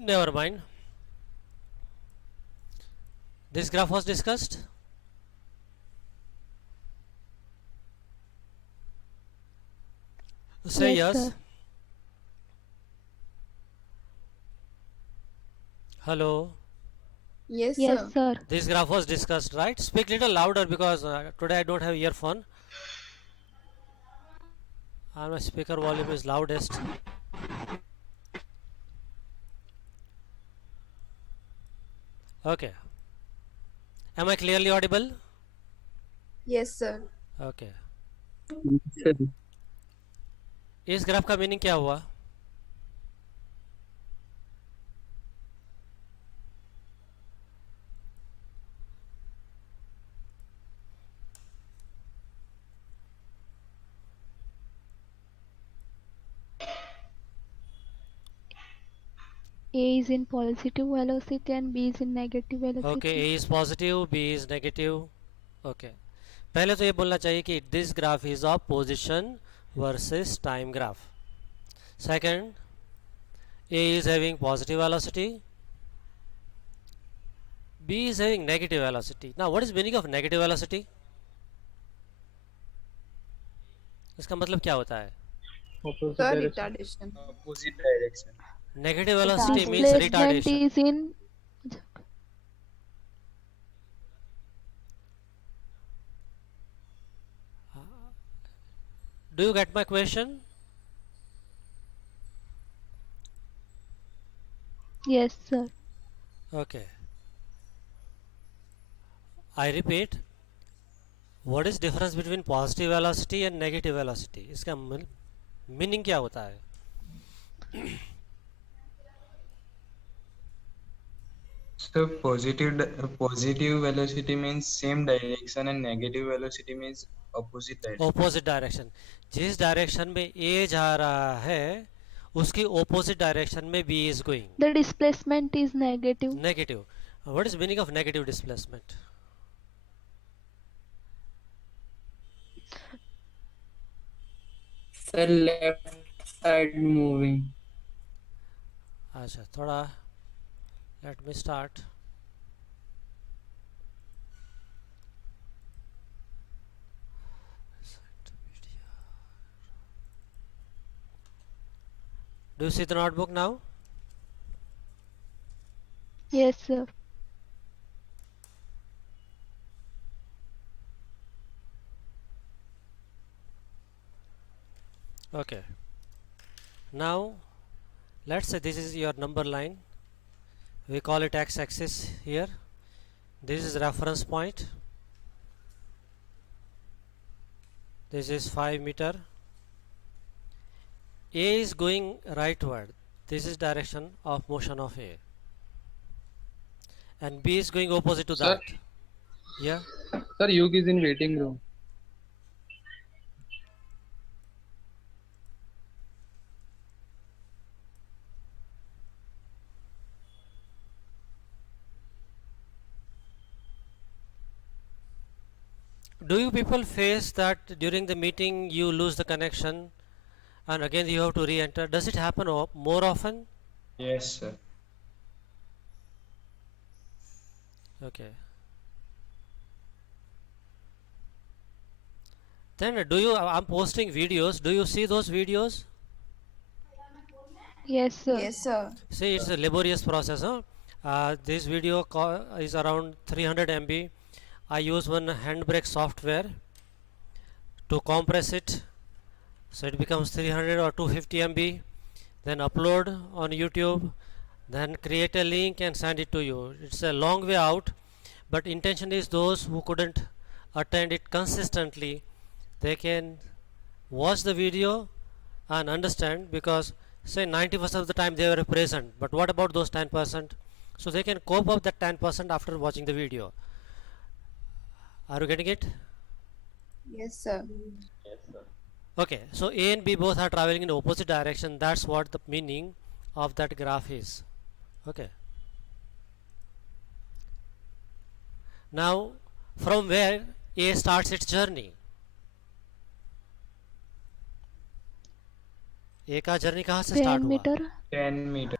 Never mind. This graph was discussed. Say Yes, yes. sir. Hello. Yes, Yes, sir. sir. This graph was discussed, right? Speak little louder because today I don't have earphone and my speaker volume is loudest. Okay. Am I clearly audible? Yes, sir. Okay. Sir, इस graph का meaning क्या हुआ? A is in positive velocity and B is in negative Okay, velocity. A is positive, B is negative. Okay. पहले तो ये बोलना चाहिए कि this graph is of position versus time graph. Second, A is having positive velocity, B is having negative velocity. Now what is meaning of negative velocity? इसका मतलब क्या होता है? opposite Sir, direction. retardation. Opposite direction. Negative velocity means Displacement retardation. is in. Do you get my question? Yes, sir. Okay. I repeat, what is difference between positive velocity and negative velocity? इसका meaning क्या होता है? So positive velocity means same direction and negative velocity means opposite direction. Opposite direction. जिस direction में A जा रहा है उसकी ऑपोजिट डायरेक्शन में B is going. The displacement is negative. Negative. What is meaning of negative displacement? Sir, left side moving. अच्छा थोड़ा let me start. Do you see the notebook now? Yes, sir. Okay. Now let's say this is your number line. We call it x-axis here. This is reference point. This is 5 meter. A is going rightward. This is direction of motion of A. And B is going opposite to Sir, that. Yeah. sir, Yug is in waiting room. Do you people face that during the meeting you lose the connection and again you have to re-enter? Does it happen more often? Yes, sir. Okay. Then do you? I'm posting videos. Do you see those videos? Yes, sir. Yes, sir. See, it's a laborious process. Huh? This video is around 300 MB. I use one Handbrake software to compress it, so it becomes 300 or 250 MB. Then upload on YouTube. Then create a link and send it to you. It's a long way out, but intention is those who couldn't attend it consistently, they can watch the video and understand, because say 90% of the time they were present, but what about those 10%? So they can cope up that 10% after watching the video. Are you getting it? Yes, sir. Okay, so A and B both are traveling in opposite direction. That's what the meaning of that graph is. Okay. Now from where A starts its journey? A का journey कहाँ से 10 start हुआ? meter. 10 meter.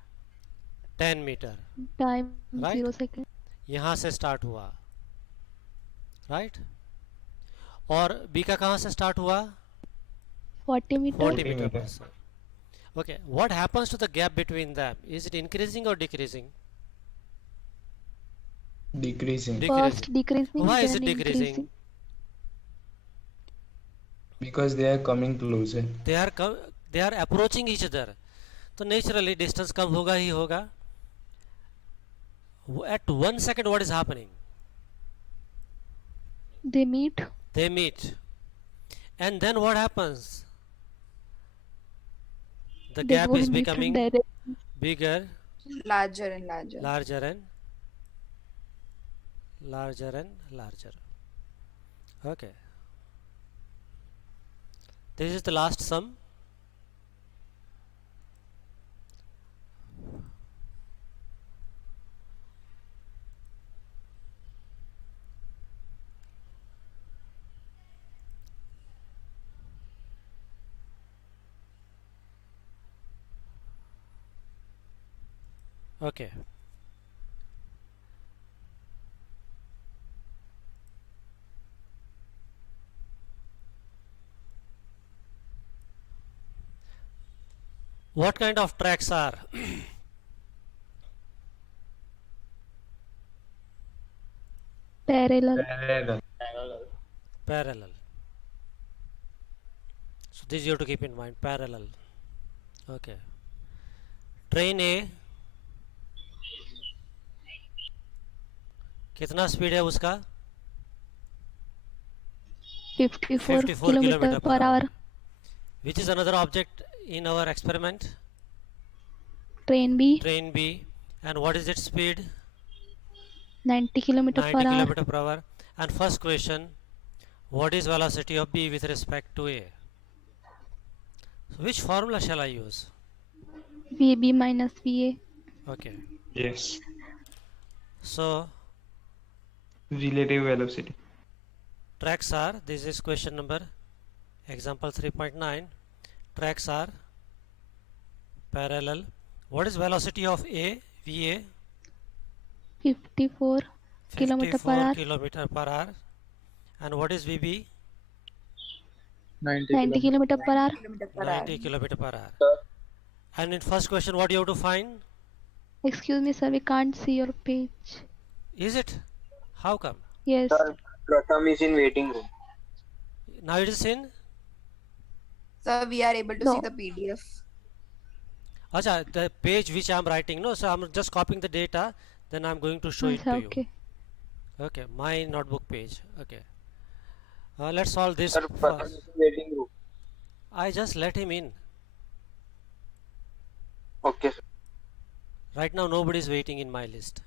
10 metre, Time Right. 0 second. यहाँ से start हुआ, right और B का कहाँ से स्टार्ट हुआ? 40 meter. 40 40 meter meter. per second. Okay, what happens to the gap between them? Is it increasing or decreasing? Decreasing. First decreasing, Why is then it decreasing? increasing. Because they are coming closer. They are approaching each other, तो naturally distance कम होगा ही होगा. At 1 second what is happening? They meet. They meet, and then what happens? The They gap go is in different becoming directions. bigger, Larger and larger. larger and larger and larger. Okay, this is the last sum. Okay, what kind of tracks are? Parallel. Parallel. Parallel. So this you have to keep in mind, parallel. Okay, train A कितना speed है उसका? 54 54 kilometer kilometer per hour. Which is another object in our experiment? Train B, Train B. And what is its speed? 90 kilometer 90 per hour. kilometer per hour. And first question, what is velocity of B with respect to A? So which formula shall I use? VB minus VA. Okay, Yes. so Relative velocity. tracks are, this is question number example 3.9. Tracks are parallel. What is velocity of A? VA? 54 kilometer per 54 hour. kilometer per hour. And what is VB? 90 kilometer per hour. Kilometer per 90 hour. kilometer per hour. And in first question, what do you have to find? Excuse me, sir, we can't see your page. Is it? How come? Yes. Sir, Pratham is in waiting room. Now it is in? So we are able to No. see the PDF. Acha, the page which I am writing, no? So I am just copying the data, then I am going to show it Acha, to okay. you. Okay, my notebook page. Okay. Let's solve this Sir, Pratham first. is in waiting room. I just let him in. Okay, sir. Right now nobody is waiting in my list.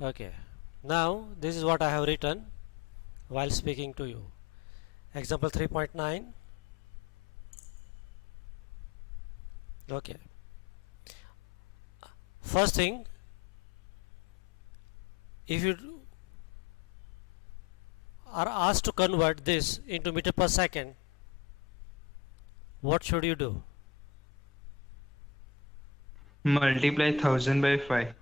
Okay. Now this is what I have written while speaking to you. Example 3.9. Okay. First thing, if you are asked to convert this into meter per second, what should you do? Multiply 1000 by 5.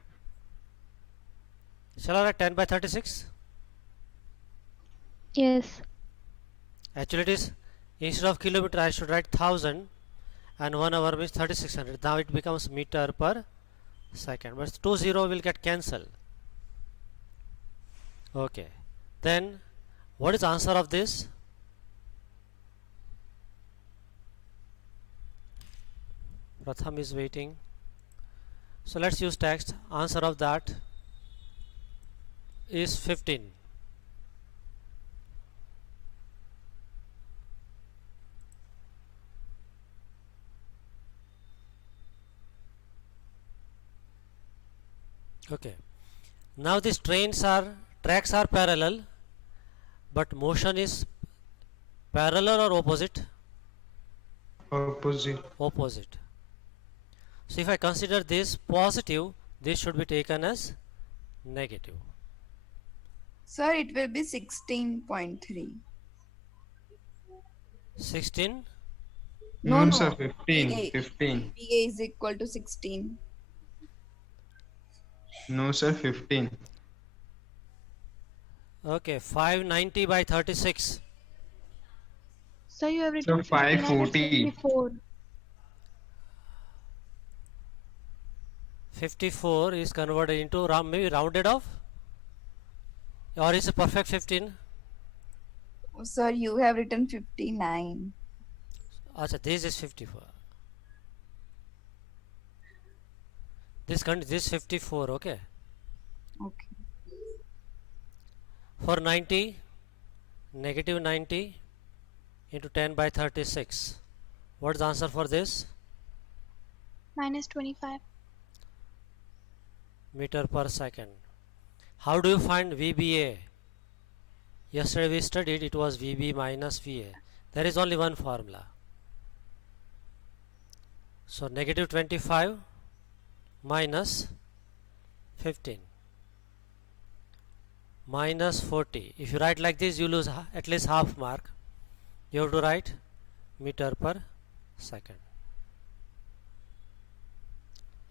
Shall I write 10 by 36? Yes. Actually it is, instead of kilometer I should write 1000 and 1 hour means 3600. Now it becomes meter per second, but 20 will get cancelled. Okay, then what is the answer of this? Pratham is waiting. So let's use text. Answer of that is 15. Okay, now these tracks are parallel, but motion is parallel or opposite? Opposite. Opposite. So if I consider this positive, this should be taken as negative. Sir, it will be 16.3. 16 No, No, no. sir, 15. VA 15. VA is equal to 16. No, sir, 15. Okay, 590 by 36. Sir, you have So written 59 and 540. 54. 54 is converted into maybe rounded off, or is a perfect 15? Oh, sir, you have written 59. Acha, this is 54. This 54. Okay. Okay. For 90, negative 90 into 10 by 36. What's the answer for this? Minus 25. Meter per second. How do you find VBA? Yesterday we studied it was VB minus VA. There is only one formula. So negative 25 minus 15 minus 40. If you write like this, you lose at least half mark. You have to write meter per second.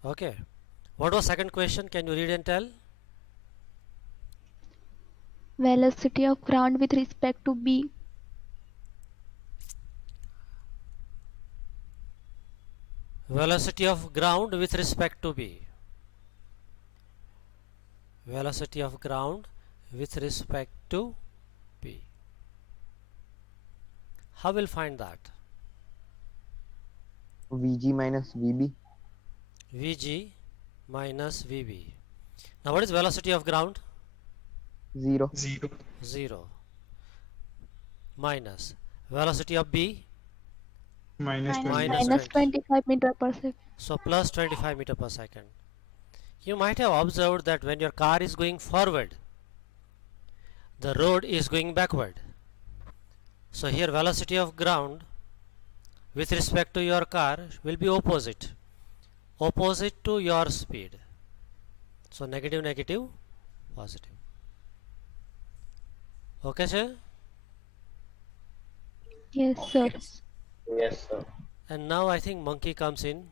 Okay. What was second question? Can you read and tell? Velocity of ground with respect to B. Velocity of ground with respect to B. Velocity of ground with respect to B. How will find that? VG minus VB. Vg minus Vb. Now what is velocity of ground? 0. 0. 0 minus velocity of B, Minus Minus 20. Minus 20. 25 meter per second. so plus 25 meter per second. You might have observed that when your car is going forward, the road is going backward. So here velocity of ground with respect to your car will be opposite to your speed. So negative, negative, positive. Okay, sir? Yes, sir. Yes, sir. And now I think monkey comes in.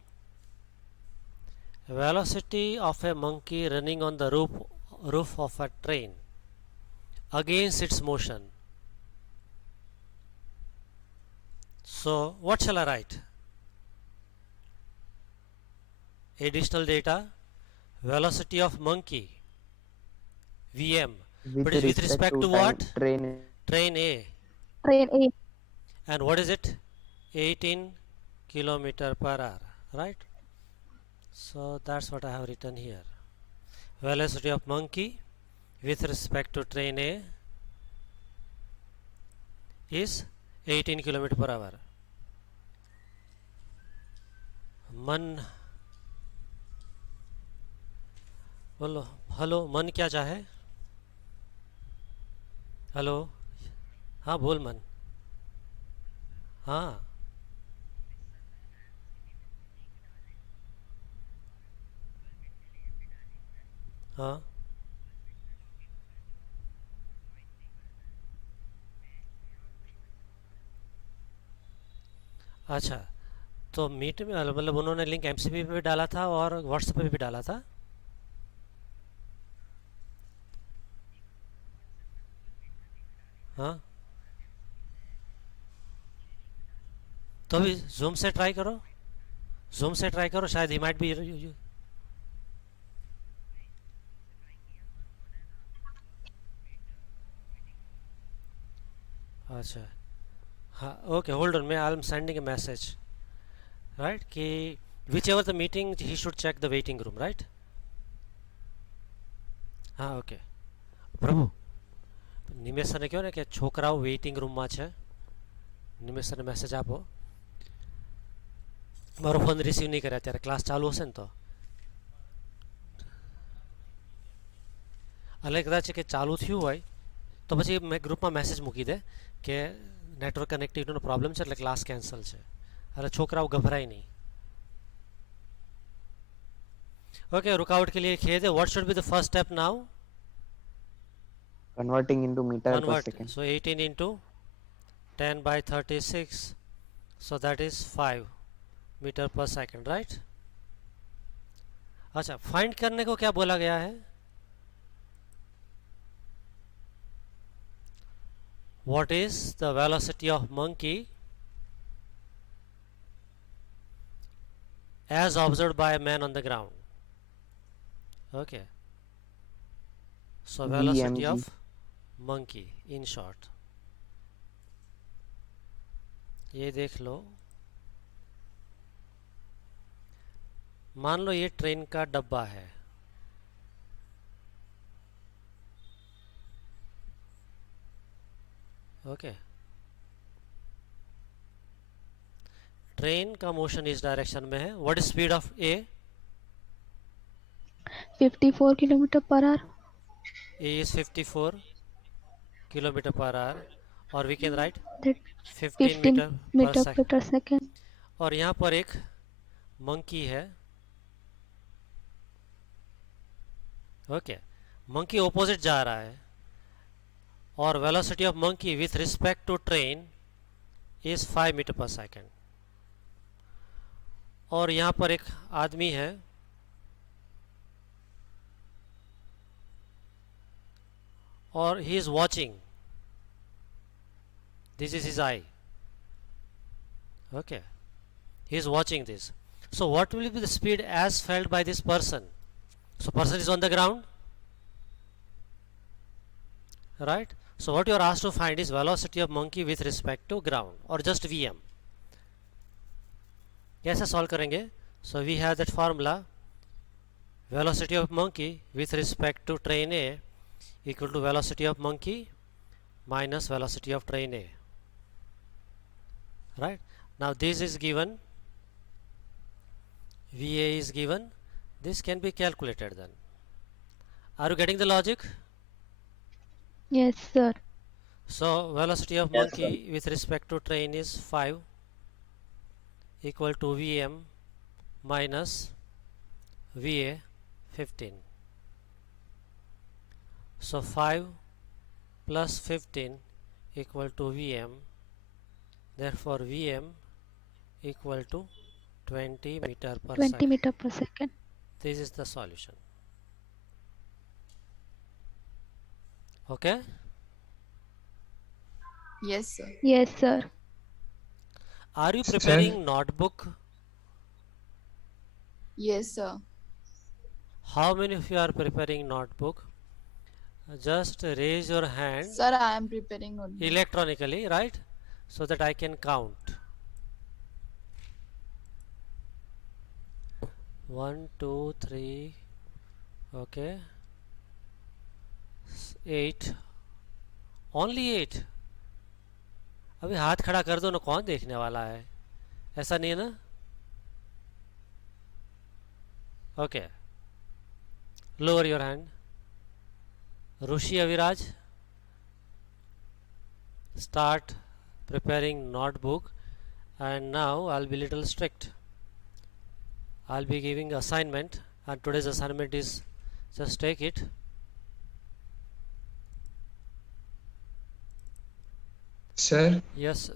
Velocity of a monkey running on the roof of a train against its motion. So what shall I write? Additional data, velocity of monkey, Vm, but is with respect to time, what? Train. Train A. Train A. And what is it? 18 kilometer per hour, right? So that's what I have written here. Velocity of monkey with respect to train A is 18 kilometer per hour. मन बोलो hello मन क्या चाहे hello हाँ बोल मन हाँ हाँ अच्छा तो मीट में मतलब उन्होंने लिंक एमसीपी पे भी डाला था और व्हाट्सएप पे भी डाला था हाँ तो भी जूम से ट्राई करो शायद ही माइट बी अच्छा हाँ ओके होल्ड ऑन मैं I am sending a message right कि whichever the meeting he should check the waiting room right हाँ ओके प्रभु નિમેશ સરને કહો ને કે છોકરાઓ વેઇટિંગ રૂમમાં છે નિમેશ સરને મેસેજ આપો મારો ફોન રિસીવ નહીં કરે અત્યારે ક્લાસ ચાલુ હશે ને તો એટલે કદાચ કે ચાલુ થયું હોય તો પછી મેં ગ્રુપમાં મેસેજ મૂકી દે કે નેટવર્ક કનેક્ટિવિટીનો પ્રોબ્લેમ છે એટલે ક્લાસ કેન્સલ છે એટલે છોકરાઓ ગભરાય નહીં ઓકે रुकावट के लिए लिखिए what should be the first step now Converting into meter per convert second. so 18 into 10 by 36 so that is 5 metre पर सेकंड, राइट? अच्छा, फाइंड करने को क्या बोला गया है? What is the velocity of monkey as observed by a man on the ground? Okay, so velocity VMG. of monkey in short. ये देख लो, मान लो ये ट्रेन का डब्बा है, ओके। ट्रेन का मोशन इस डायरेक्शन में है। What is speed of A? 54 kilometre per hour. A is 54 kilometre per hour, और we can write That 15 15 metre per meter per second. और यहाँ पर एक मंकी है, ओके। मंकी ऑपोजिट जा रहा है और velocity of monkey with respect to train is 5 metre per second. और यहाँ पर एक आदमी है, और he is watching, this is his eye, okay, he is watching this. So what will be the speed as felt by this person? So person is on the ground, right? So what you are asked to find is velocity of monkey with respect to ground, or just Vm. कैसे solve करेंगे? So we have that formula, velocity of monkey with respect to train A equal to velocity of monkey minus velocity of train A, right? Now this is given, VA is given, this can be calculated then. Are you getting the logic? Yes, sir. So velocity of Yes, monkey with respect to train is 5 equal to Vm minus VA 15. So 5 plus 15 equal to Vm, therefore Vm equal to 20 meter per 20 second. meter per second. This is the solution. Okay? Yes, sir. Yes, sir. Are you Sir? preparing notebook? Yes, sir. How many of you are preparing notebook? Just raise your hand Sir, I am preparing only. electronically, right? So that I can count. 1, 2, 3, okay, 8, only 8. अभी हाथ खड़ा कर दो ना, कौन देखने वाला है? ऐसा नहीं है ना? Okay, lower your hand. Rushi Aviraj, start preparing notebook, and now I'll be little strict. I'll be giving assignment, and today's assignment is just take it. Sir, Yes,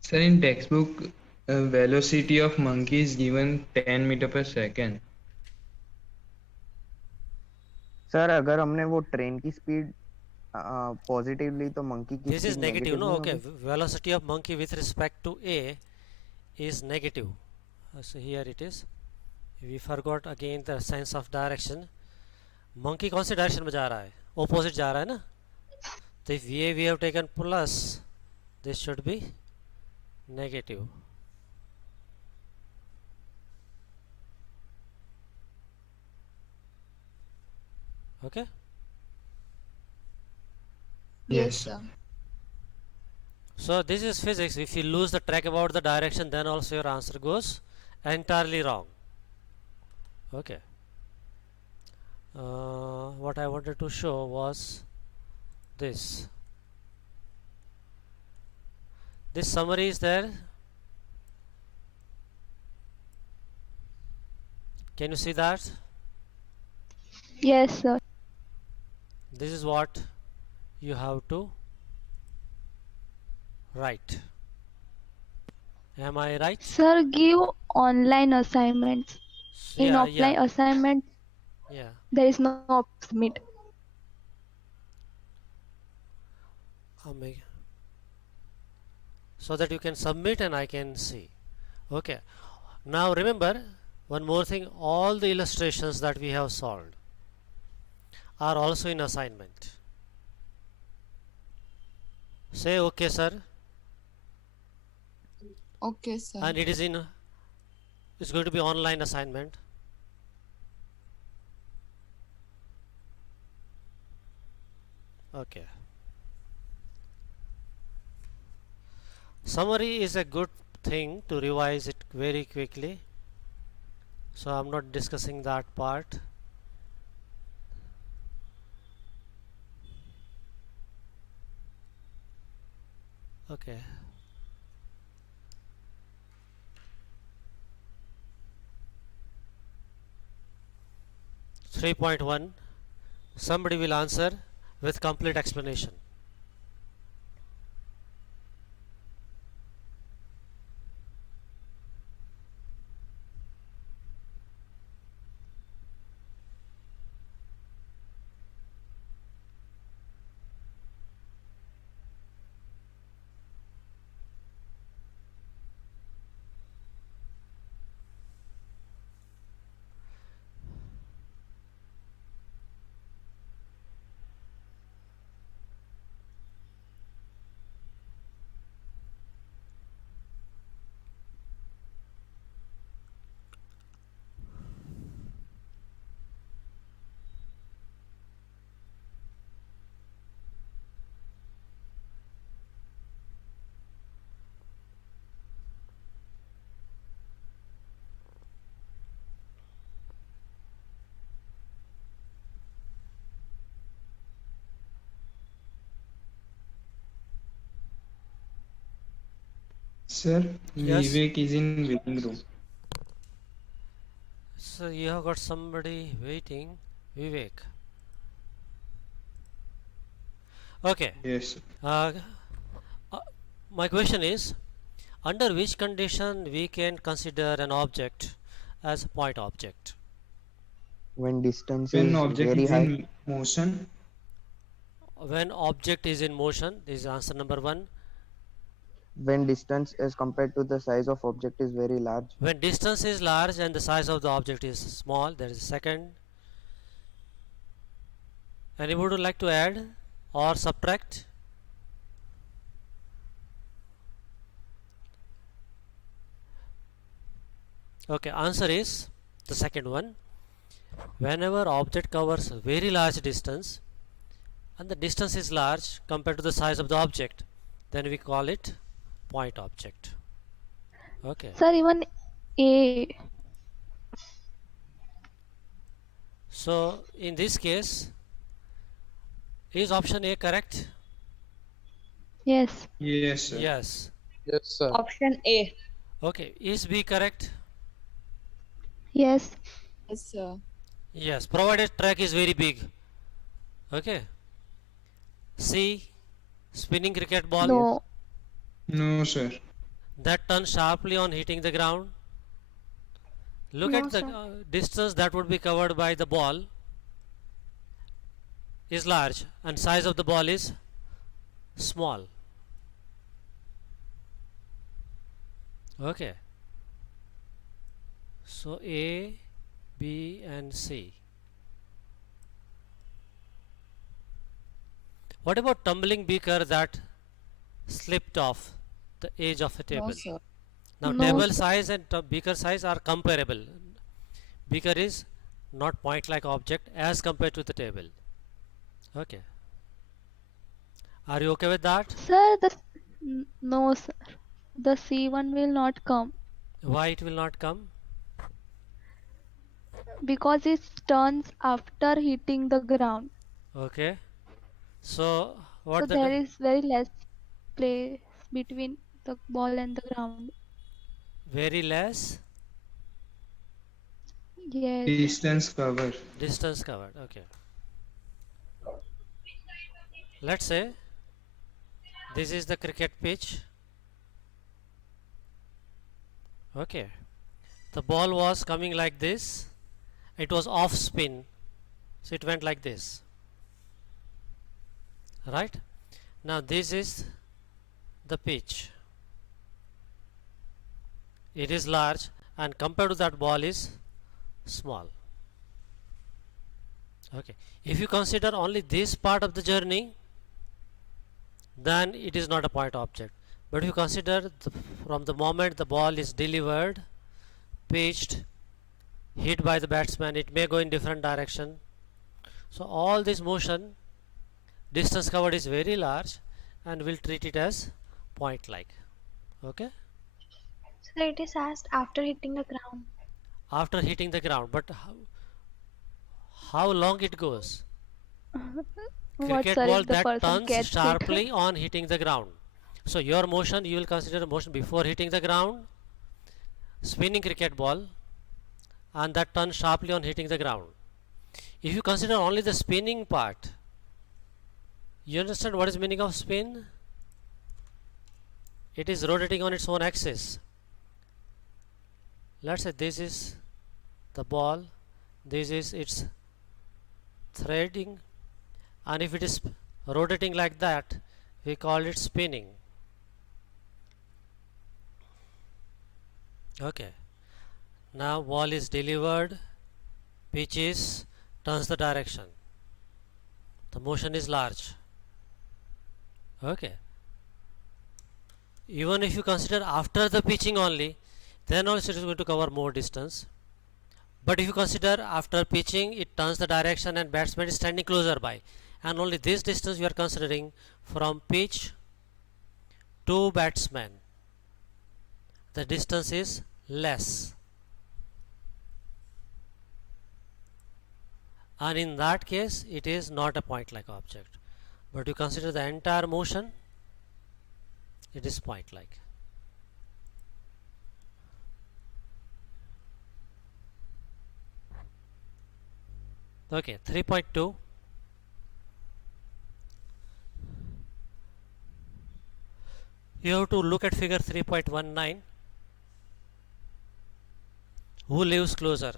sir, in textbook, velocity of monkey is given 10 meter per second. Sir अगर हमने वो train की speed positive ली तो monkey की this is speed negative, no? नहीं Okay, होगी? velocity of monkey with respect to A is negative. So here it is. We forgot again the sense of direction. Monkey कौन से direction में जा रहा है? Opposite जा रहा है ना? तो if VA we have taken plus, this should be negative. Okay? Yes, Yes. sir. So this is physics. If you lose the track about the direction, then also your answer goes entirely wrong. Okay. What I wanted to show was this. This summary is there. Can you see that? Yes, sir. This is what you have to write. Am I right? Sir, give online assignments. In Yeah, offline yeah, assignment, yeah. there is no submit. Make, so that you can submit and I can see. Okay. Now remember one more thing, all the illustrations that we have solved are also in assignment. Say okay sir, Okay, sir. and it's going to be online assignment. Okay. Summary is a good thing to revise it very quickly, so I'm not discussing that part. Okay. 3.1, somebody will answer with complete explanation. Sir, Yes. Vivek is in waiting room. So you have got somebody waiting, Vivek. Okay. Yes. Uh, uh, my question is, under which condition we can consider an object as a point object? When distance When is object very is high, in motion, When object is in motion, this is answer number one. when distance as compared to the size of object is very large, When distance is large and the size of the object is small, that is second. Anybody would like to add or subtract? Okay, answer is the second one. Whenever object covers a very large distance and the distance is large compared to the size of the object, then we call it point object. Okay, Sir, even A. so in this case, is option A correct? Yes. yes, sir. Yes. Yes, sir. Option A. Okay, is B correct? Yes. Yes, sir. Yes, provided track is very big. Okay. C, spinning cricket ball No. No, sir. that turns sharply on hitting the ground. Look No, at the sir. distance that would be covered by the ball is large and size of the ball is small. Okay. So A, B and C. What about tumbling beaker that slipped off the edge of a table? No, sir. Now No, table sir. size and beaker size are comparable. Beaker is not point like object as compared to the table. Okay. Are you okay with that? Sir, no, sir. The C1 will not come Why it will not come? because it turns after hitting the ground. Okay. So So what there the is very less place between the ball and the ground. very less Yes. Distance cover. distance covered. Okay. Let's say this is the cricket pitch. Okay, the ball was coming like this, it was off spin, so it went like this, right? Now this is the pitch, it is large and compared to that ball is small. Okay, if you consider only this part of the journey, then it is not a point object. But if you consider from the moment the ball is delivered, pitched, hit by the batsman, it may go in different direction. So all this motion, distance covered is very large, and we'll treat it as point like. Okay, So it is asked after hitting the ground. after hitting the ground, but how long it goes? What, Cricket sir, ball if the that person turns gets it? sharply on hitting the ground. So your motion, you will consider motion before hitting the ground, spinning cricket ball, and that turns sharply on hitting the ground. If you consider only the spinning part, you understand what is meaning of spin? It is rotating on its own axis. Let's say this is the ball, this is its threading, and if it is rotating like that, we call it spinning. Okay, now ball is delivered, pitches, turns the direction, the motion is large. Okay, even if you consider after the pitching only, then also it is going to cover more distance. But if you consider after pitching, it turns the direction and batsman is standing closer by, and only this distance we are considering from pitch to batsman, the distance is less, and in that case it is not a point like object. But you consider the entire motion, it is point like. Okay, 3.2. You have to look at figure 3.19. Who lives closer?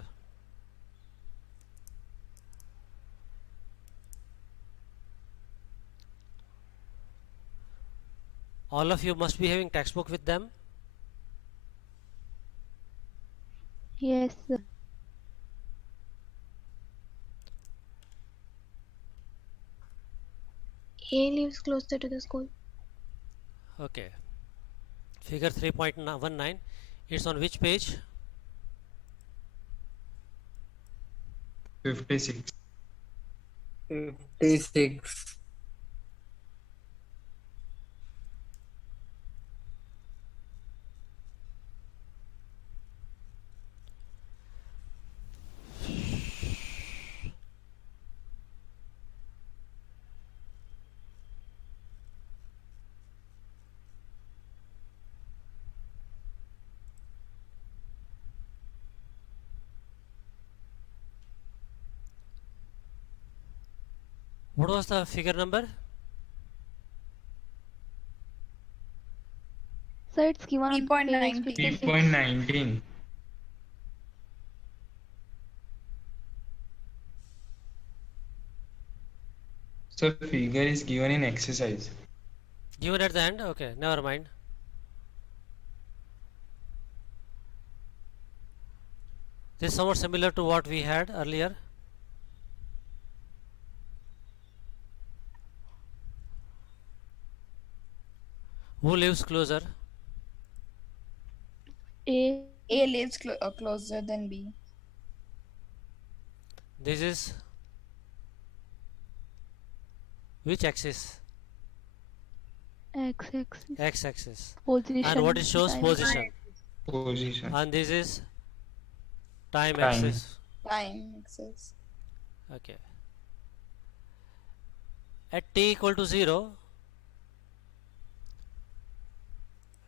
All of you must be having textbook with them. Yes, sir. A lives closer to the school. Okay, figure 3.19, it's on which page? 56. 56. What was the figure number? Sir, it's given on page 3.19. 56. 3.19. So figure is given in exercise. Given at the end? Okay, never mind. This is somewhat similar to what we had earlier. Who lives closer? A. A lives closer than B. This is which axis? X-axis. X-axis. Position. And what it shows? time. Position. Position. And this is time Time. axis. Time axis. Okay. At t equal to 0,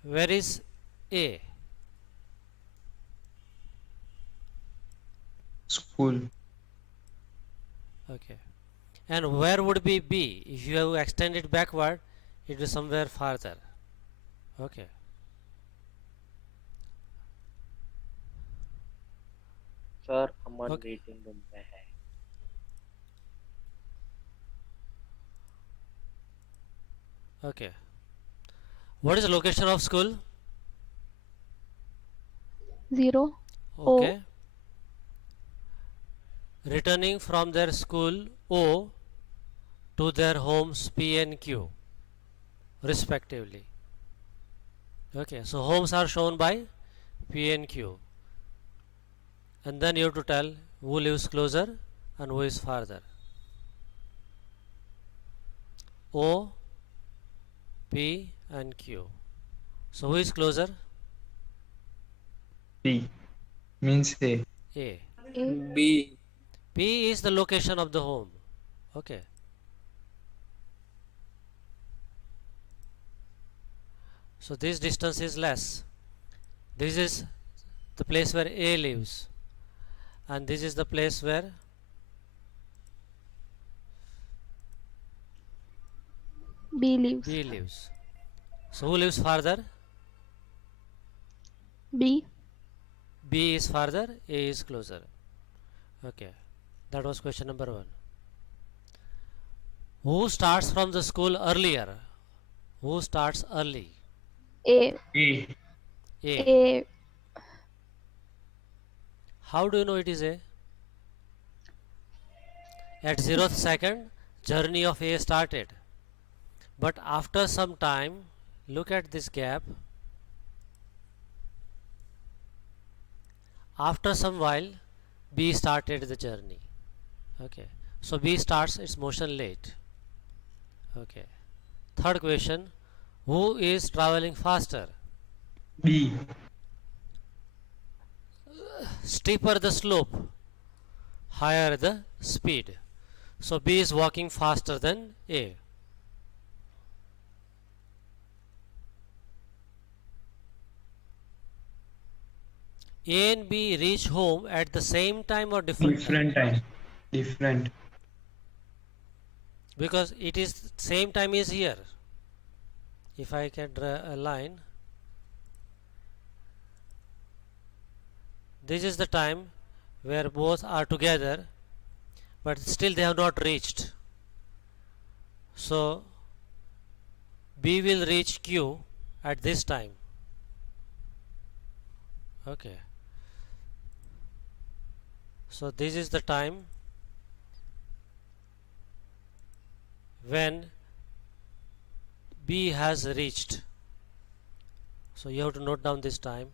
where is A? School. Okay. And where would be B? If you have extended backward, it is somewhere farther. Okay. Sir Aman Okay. Waiting room में है. Okay. What is the location of school? 0. Okay. Returning from their school O to their homes P and Q respectively. Okay, so homes are shown by P and Q, and then you have to tell who lives closer and who is farther. O, P and Q. So who is closer? P means A. A. A. B. P is the location of the home. Okay. So this distance is less. This is the place where A lives, and this is the place where B lives. B lives. So who lives farther? B. B is farther, A is closer. Okay, that was question number 1. Who starts from the school earlier? Who starts early? A. A. A. A. How do you know it is A? At 0th second, journey of A started. But after some time, look at this gap. After some while, B started the journey. Okay, so B starts its motion late. Okay, third question, who is traveling faster? B. Steeper the slope, higher the speed. So B is walking faster than A. A and B reach home at the same time or different Different time. Different. because it is same time is here. If I can draw a line, this is the time where both are together, but still they have not reached. So B will reach Q at this time. Okay, so this is the time when B has reached. So you have to note down this time.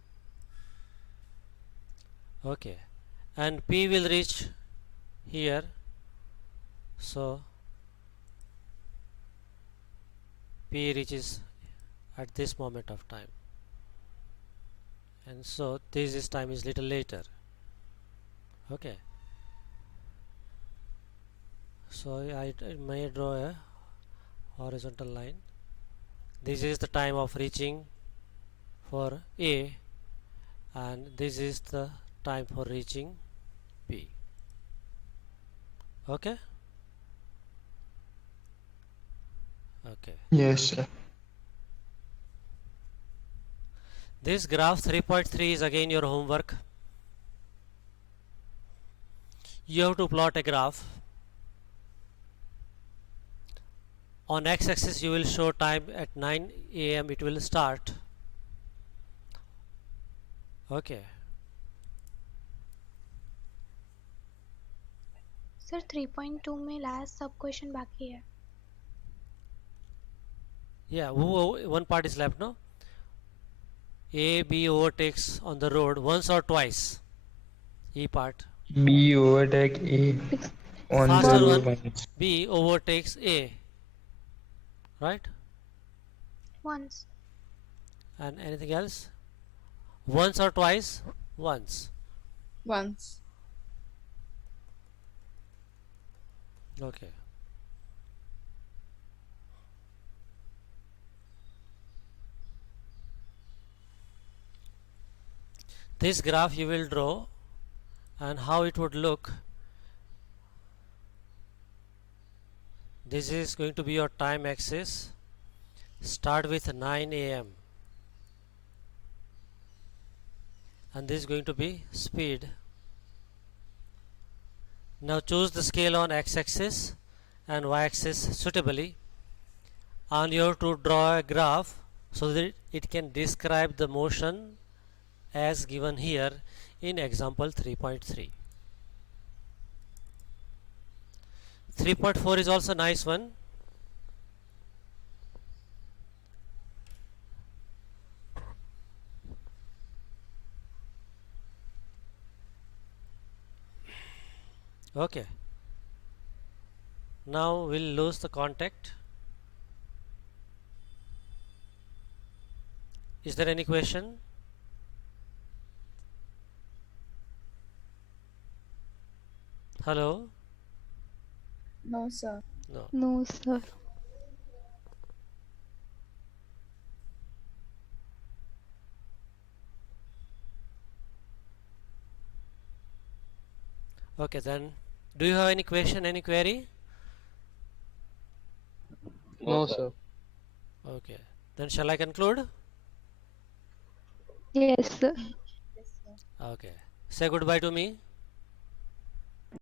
Okay, and P will reach here. So P reaches at this moment of time, and so this time is little later. Okay, so I may draw a horizontal line. This is the time of reaching for A, and this is the time for reaching B. Okay. Okay, Yes, sir. this graph 3.3 is again your homework. You have to plot a graph. On x-axis you will show time at 9 a.m. it will start. Okay, sir 3.2 में last सब question बाकी है. yeah, one part is left, no? A, B overtakes on the road once or twice. E part. B overtake A on Faster the one. road once. B overtakes A, right? Once. And anything else? Once or twice? Once. Once. Okay. This graph you will draw, and how it would look. This is going to be your time axis. Start with 9 a.m. and this is going to be speed. Now choose the scale on x-axis and y-axis suitably, and you have to draw a graph so that it can describe the motion as given here in example 3.3. 3.4 is also nice one. Okay. Now we'll lose the contact. Is there any question? Hello? No, sir. No. No, sir. Okay, then do you have any question, any query? No, sir. Okay, then shall I conclude? Yes, sir. Okay, say goodbye to me.